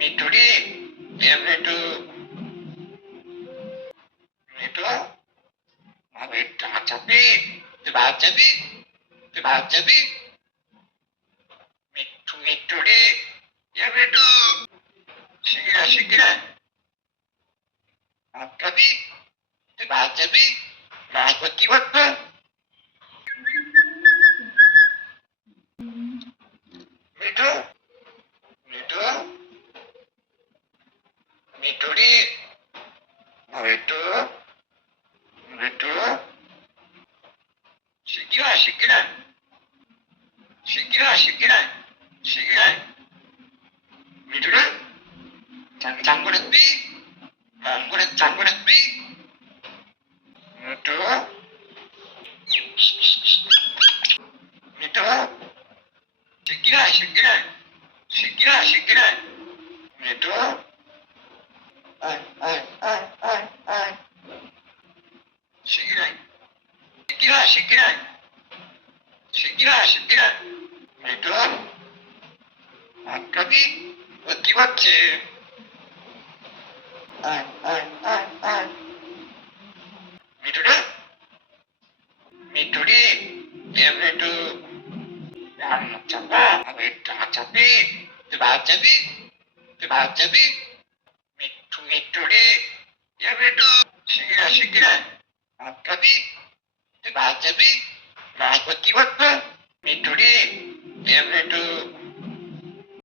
মিঠুরি, মিঠু, মিঠু, আমি টাকা চাপি, তুই ভাত যাবি, তুই ভাত যাবি, মিঠু, মিঠুরি, মিঠু, শিগগির শিগগির ভাত খাবি, তুই ভাত যাবি, ভাত ভর্তি করতো, মিঠু, মিঠু, মিঠুরি, মিঠু, মিঠু, শিগগির শিগগির শিগগির শিগগির শিগগির মিঠুরি, চান করে দিবি, চান করে দিবি, মিঠু, মিঠু, শিগগির শিগগির শিগগির শিগগির মিঠু, আয় আয় আয় আয় আয় শিগগির শিগগির শিগগির শিগগির শিগগির মিঠু, ভাত খাবি, ও কি ভাবছে, আয় আয় আয় আয় মিঠুরা, মিঠুরি, মিঠু, চাপা, আমি টাকা চাপি, তুই ভাত যাবি, তুই ভাত যাবি, মিঠু, মিঠুরি, মিঠু, শিগগির শিগগির ভাত খাবি, তুই ভাত যাবি, ভাত ভর্তি করতো, মিঠুরি, মিঠু,